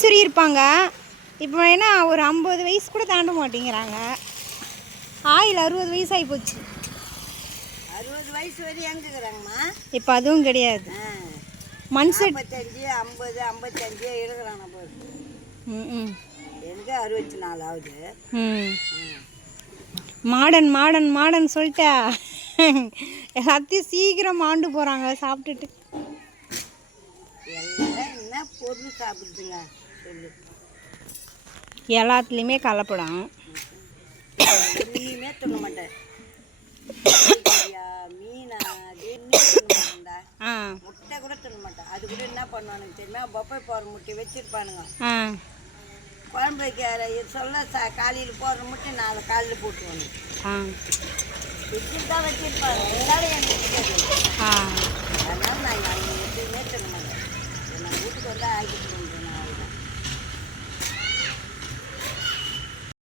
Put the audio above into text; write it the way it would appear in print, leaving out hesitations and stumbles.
சரி இருப்பாங்க. இப்போ என்ன ஒரு 50 வயசு கூட தாண்ட மாட்டேங்கிறாங்க. ஆயில் 60 வயசு ஆகி போச்சு. 60 வயசு வரையும் எங்கேங்கிறாங்கம்மா? இப்போ அதுவும் கிடையாது. மனுஷன் 45 50 55 இருக்கிறாங்க போது. எனக்கு 64 ஆகுது. மாடன் மாடன் மாடன் சொல்லிட்டா எல்லாத்தையும் சீக்கிரம் மாண்டு போகிறாங்க சாப்பிட்டுட்டு. எல்லாம் என்ன பொருள் சாப்பிடுதுங்க சொல்லு. எல்லாத்துலேயுமே கலப்படம். ஒன்றுமே தூங்க மாட்டேன். மீனா மாட்டேன்டா. முட்டை கூட தூங்க மாட்டேன். அது கூட என்ன பண்ணுவானுங்க தெரியுமா? பொப்பை போகிற முட்டை வச்சுருப்பானுங்க. குழம்பு வைக்க சொல்ல காலையில் போடுற முட்டை நாலு காலையில் போட்டுருவானு வச்சுட்டு தான் வச்சுருப்பாங்க. இருந்தாலும் எனக்கு தெரியாது. அதனால் நான் எதுவுமே தூங்க மாட்டேன். நான் வீட்டுக்கு வந்தால் ஆக்கிட்டு